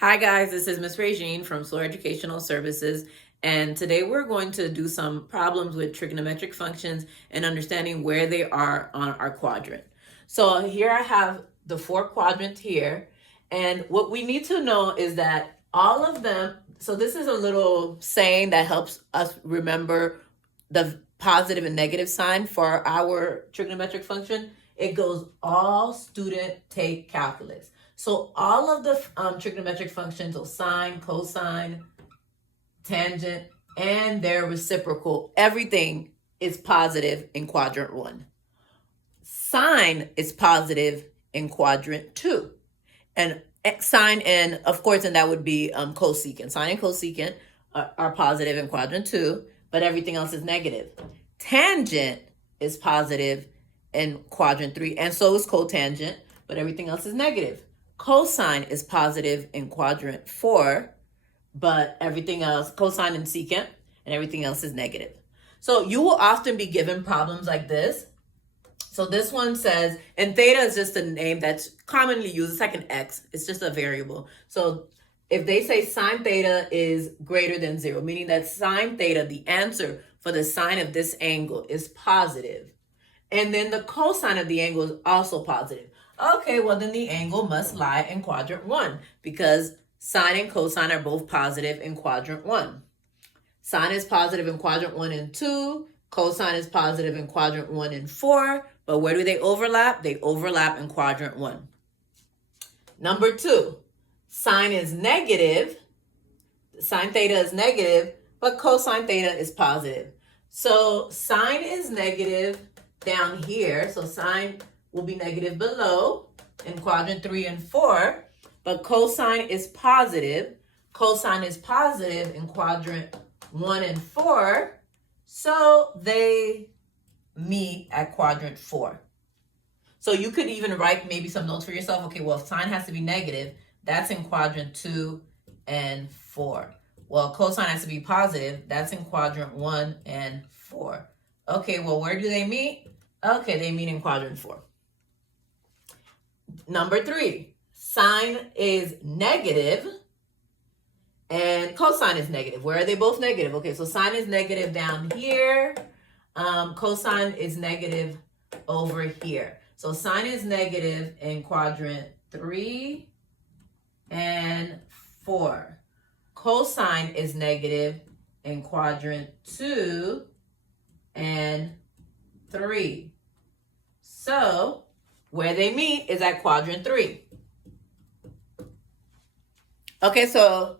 Hi guys, this is Miss Regine from Slow Educational Services, and today we're going to do some problems with trigonometric functions and understanding where they are on our quadrant. So here I have the four quadrants here, and what we need to know is that all of them, so this is a little saying that helps us remember the positive and negative sign for our trigonometric function. It goes all student take calculus. So all of the trigonometric functions, so sine, cosine, tangent, and their reciprocal, everything is positive in quadrant 1. Sine is positive in quadrant 2. And sine and, of course, and that would be cosecant. Sine and cosecant are positive in quadrant 2, but everything else is negative. Tangent is positive in quadrant 3, and so is cotangent, but everything else is negative. Cosine is positive in quadrant 4, but everything else, cosine and secant, and everything else is negative. So you will often be given problems like this. So this one says, and theta is just a name that's commonly used. It's like an x. It's just a variable. So if they say sine theta is greater than 0, meaning that sine theta, the answer for the sine of this angle, is positive, and then the cosine of the angle is also positive. Okay, well then the angle must lie in quadrant 1 because sine and cosine are both positive in quadrant 1. Sine is positive in quadrant 1 and 2. Cosine is positive in quadrant 1 and 4. But where do they overlap? They overlap in quadrant 1. Number 2, sine is negative. Sine theta is negative, but cosine theta is positive. So sine is negative down here. So sine will be negative below in quadrant 3 and 4, but cosine is positive. Cosine is positive in quadrant 1 and 4, so they meet at quadrant 4. So you could even write maybe some notes for yourself. Okay, well, if sine has to be negative, that's in quadrant 2 and 4. Well, cosine has to be positive, that's in quadrant 1 and 4. Okay, well, where do they meet? Okay, they meet in quadrant 4. Number 3, sine is negative and cosine is negative. Where are they both negative? Okay, so sine is negative down here. Cosine is negative over here. So sine is negative in quadrant 3 and 4. Cosine is negative in quadrant 2 and 3. So where they meet is at quadrant 3. Okay, so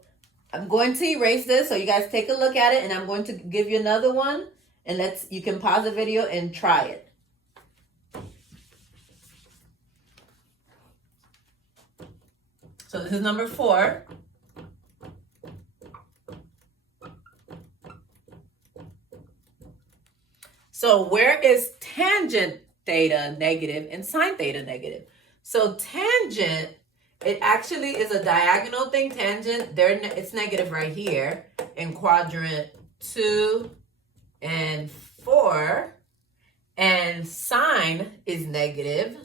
I'm going to erase this so you guys take a look at it, and I'm going to give you another one, and you can pause the video and try it. So this is number 4. So where is tangent theta negative and sine theta negative? So tangent, it actually is a diagonal thing. Tangent, it's negative right here in quadrant 2 and 4. And sine is negative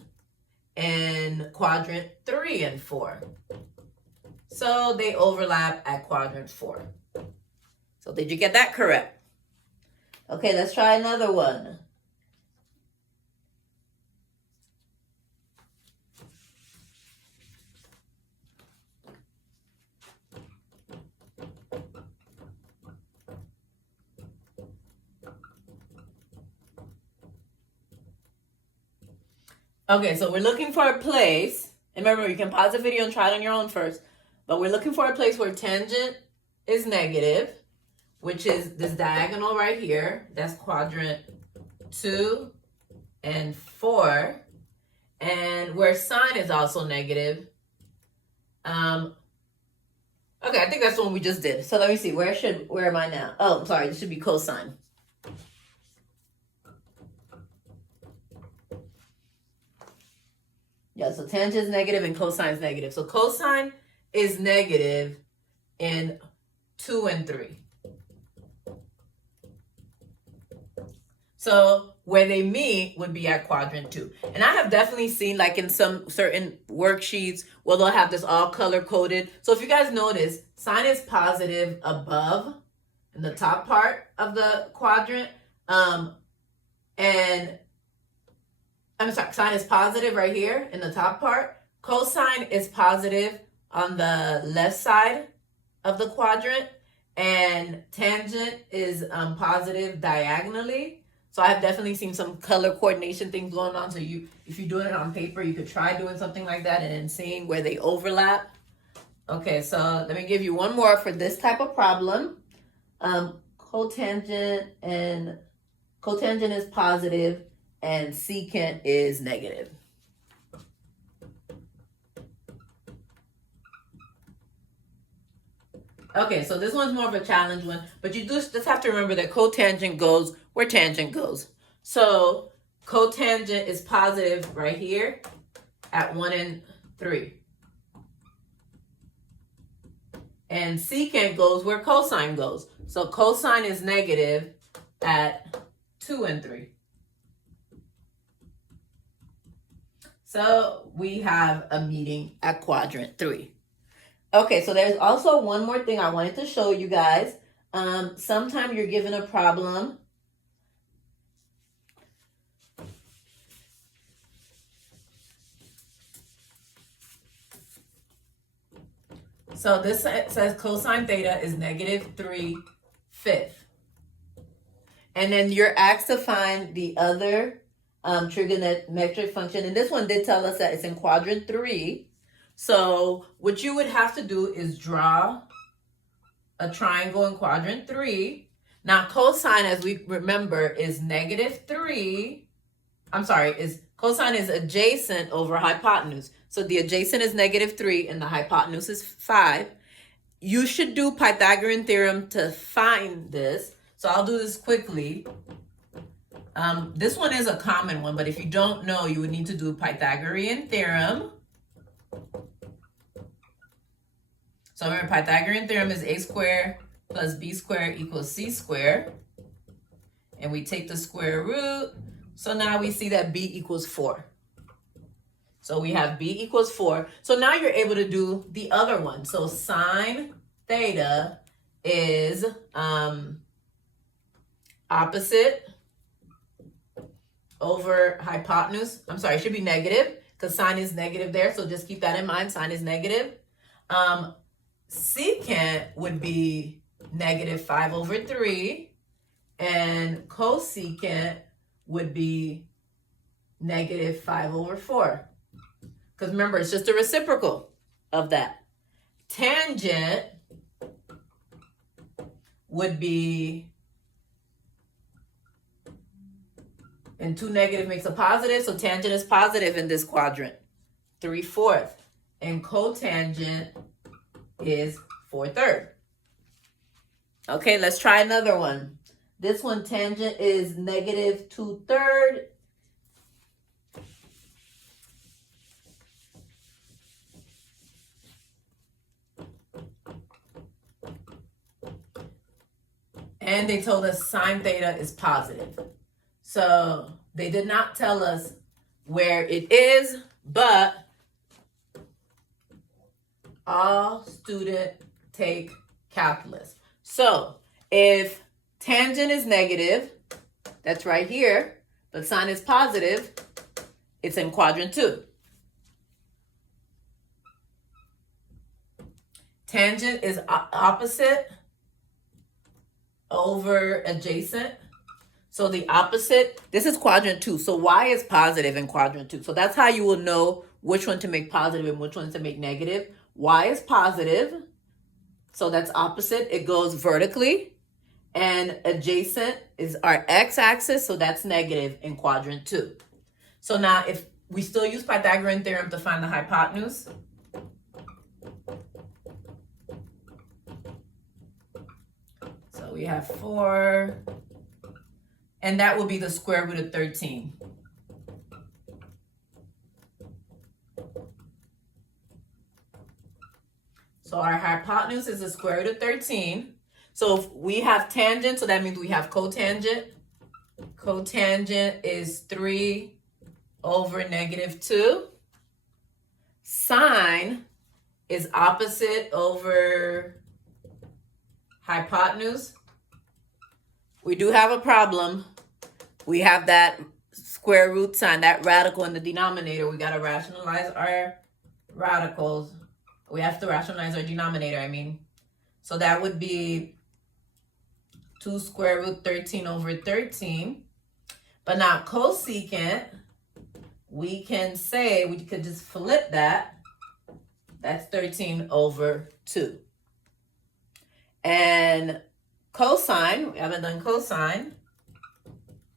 in quadrant 3 and 4. So they overlap at quadrant 4. So did you get that correct? Okay, let's try another one. Okay, so we're looking for a place. And remember, you can pause the video and try it on your own first. But we're looking for a place where tangent is negative, which is this diagonal right here. That's quadrant 2 and 4. And where sine is also negative. Okay, I think that's the one we just did. So let me see. Where am I now? Oh, I'm sorry. This should be cosine. Yeah, so tangent is negative and cosine is negative. So cosine is negative in 2 and 3. So where they meet would be at quadrant 2. And I have definitely seen, like in some certain worksheets where they'll have this all color coded. So if you guys notice, sign is positive above in the top part of the quadrant. And I'm sorry, sine is positive right here in the top part. Cosine is positive on the left side of the quadrant. And tangent is positive diagonally. So I've definitely seen some color coordination things going on. So if you're doing it on paper, you could try doing something like that and then seeing where they overlap. Okay, so let me give you one more for this type of problem. Cotangent is positive and secant is negative. Okay, so this one's more of a challenge one, but you just have to remember that cotangent goes where tangent goes. So cotangent is positive right here at 1 and 3. And secant goes where cosine goes. So cosine is negative at 2 and 3. So we have a meeting at quadrant 3. Okay, so there's also one more thing I wanted to show you guys. Sometime you're given a problem. So this says cosine theta is negative 3/5. And then you're asked to find the other trigonometric function. And this one did tell us that it's in quadrant 3. So what you would have to do is draw a triangle in quadrant 3. Now cosine, as we remember, is negative 3. Cosine is adjacent over hypotenuse. So the adjacent is negative 3 and the hypotenuse is 5. You should do Pythagorean theorem to find this. So I'll do this quickly. This one is a common one, but if you don't know, you would need to do Pythagorean theorem. So remember, Pythagorean theorem is a squared plus b squared equals c squared. And we take the square root. So now we see that b equals 4. So we have b equals 4. So now you're able to do the other one. So sine theta is opposite over hypotenuse. I'm sorry, it should be negative because sine is negative there. So just keep that in mind. Sine is negative. Secant would be negative 5 over 3. And cosecant would be negative 5 over 4. Because remember, it's just a reciprocal of that. Tangent would be, and 2 negative makes a positive, so tangent is positive in this quadrant, 3/4. And cotangent is 4/3. Okay, let's try another one. This one, tangent is negative 2/3. And they told us sine theta is positive. So they did not tell us where it is, but all students take calculus. So if tangent is negative, that's right here, but sine is positive, it's in quadrant 2. Tangent is opposite over adjacent. So the opposite, this is quadrant 2. So y is positive in quadrant 2. So that's how you will know which one to make positive and which one to make negative. Y is positive. So that's opposite. It goes vertically. And adjacent is our x-axis. So that's negative in quadrant 2. So now if we still use Pythagorean theorem to find the hypotenuse. So we have 4. And that will be the square root of 13. So our hypotenuse is the square root of 13. So if we have tangent, so that means we have cotangent. Cotangent is 3 over -2. Sine is opposite over hypotenuse. We do have a problem. We have that square root sign, that radical in the denominator. We got to rationalize our radicals. We have to rationalize our denominator, I mean. So that would be 2 square root 13 over 13. But now cosecant, we can say, we could just flip that. That's 13 over 2. And cosine, we haven't done cosine.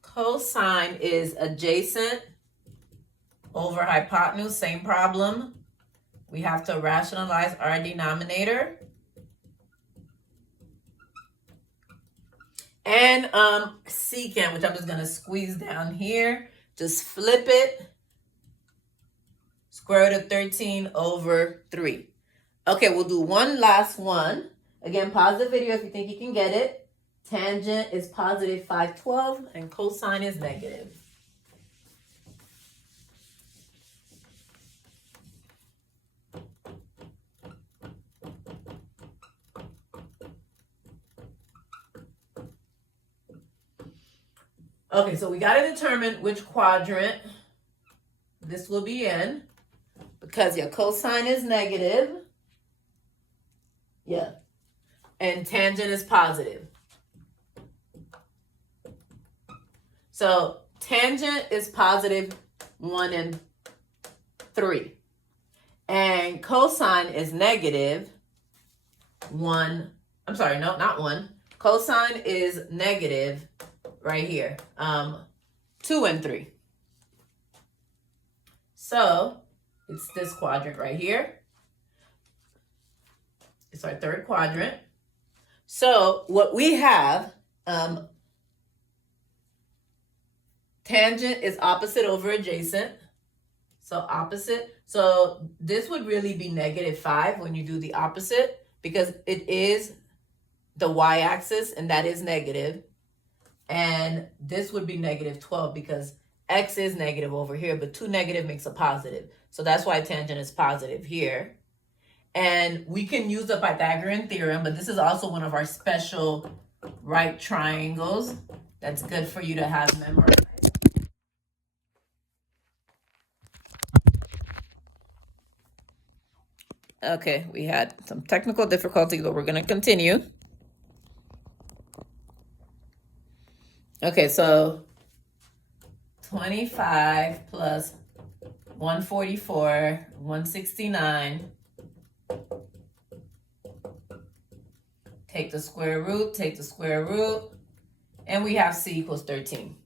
Cosine is adjacent over hypotenuse, same problem. We have to rationalize our denominator. And secant, which I'm just going to squeeze down here. Just flip it. Square root of 13 over 3. Okay, we'll do one last one. Again, pause the video if you think you can get it. Tangent is positive 512 and cosine is negative. Okay, so we got to determine which quadrant this will be in, because your cosine is negative. Yeah. And tangent is positive. So tangent is positive 1 and 3. And cosine is negative 1. I'm sorry, no, not 1. Cosine is negative right here, 2 and 3. So it's this quadrant right here. It's our third quadrant. So what we have, tangent is opposite over adjacent. So opposite. So this would really be -5 when you do the opposite, because it is the y-axis and that is negative. And this would be -12 because x is negative over here, but 2 negative makes a positive. So that's why tangent is positive here. And we can use the Pythagorean theorem, but this is also one of our special right triangles that's good for you to have memorized. Okay, we had some technical difficulties, but we're going to continue. Okay, so 25 plus 144, 169. Take the square root, and we have c equals 13.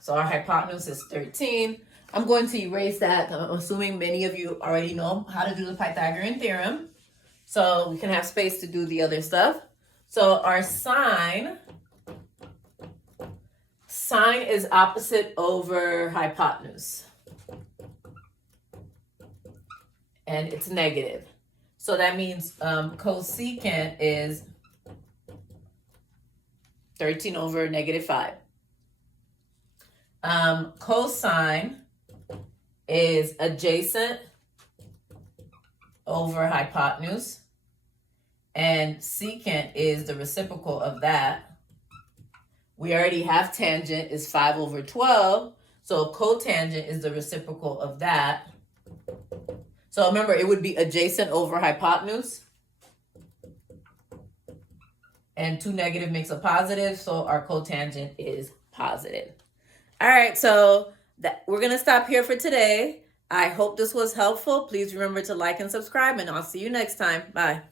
So our hypotenuse is 13. I'm going to erase that. I'm assuming many of you already know how to do the Pythagorean theorem. So we can have space to do the other stuff. So our sine is opposite over hypotenuse. And it's negative. So that means cosecant is 13 over -5. Cosine is adjacent over hypotenuse. And secant is the reciprocal of that. We already have tangent is 5 over 12. So cotangent is the reciprocal of that. So remember, it would be adjacent over hypotenuse. And 2 negative makes a positive, so our cotangent is positive. All right, so we're going to stop here for today. I hope this was helpful. Please remember to like and subscribe, and I'll see you next time. Bye.